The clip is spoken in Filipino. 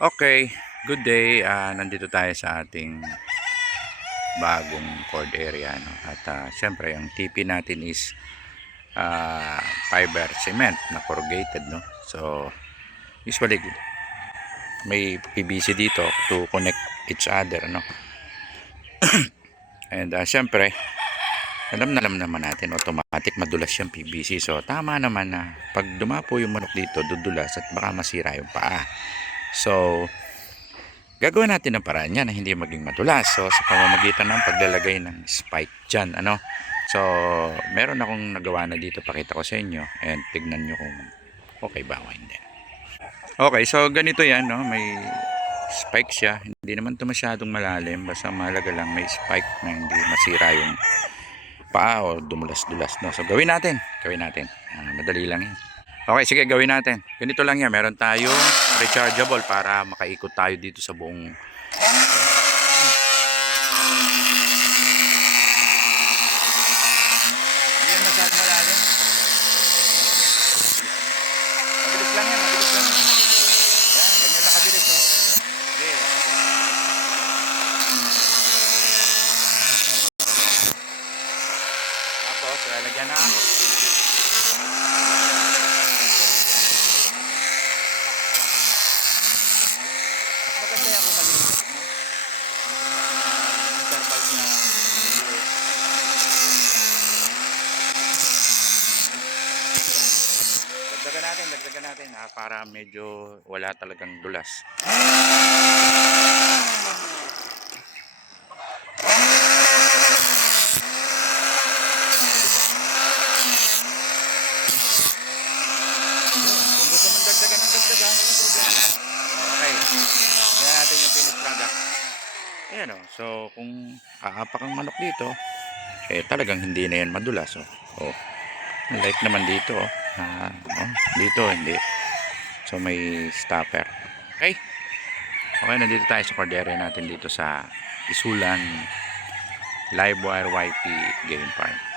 Okay, good day. Nandito tayo sa ating bagong cord area, no? At syempre, ang TP natin is fiber cement na corrugated, no? So, usually may PVC dito to connect each other, no? And syempre, alam naman natin, automatic madulas yung PVC. So, tama naman na pag dumapo yung manok dito, dudulas at baka masira yung paa. So, gagawin natin ng paraan yan na hindi maging madulas. So, sa pamamagitan ng paglalagay ng spike dyan, ano. So, meron akong nagawa na dito, pakita ko sa inyo. And tignan nyo kung okay ba o hindi. Okay, so ganito yan, no. May spike siya. Hindi naman ito masyadong malalim. Basta mahalaga lang may spike na hindi masira yung paa o dumulas-dulas, no. So, gawin natin. Madali lang yan. Okay, sige, gawin natin. Ganito lang yan. Meron tayong rechargeable para makaikot tayo dito sa buong hindi yan masyadong malalim. Mabilis lang yan. Yan, ganyan lang kabilis, no? Okay. Tapos, lalagyan na maganda yan kung malinis, no? Interval niya malinis. Dagdagan natin para medyo wala talagang dulas. Kung gusto mong dagdagan ng dagdagan, walang problema. Okay. Tingnan natin yung finished product. Ayan o. So, kung aapak ang manok dito, talagang hindi na yan madulas. Like naman dito. Dito, hindi. So, may stopper. Okay. Okay, nandito tayo sa cordere natin dito sa Isulan Live Wire YP Game Farm.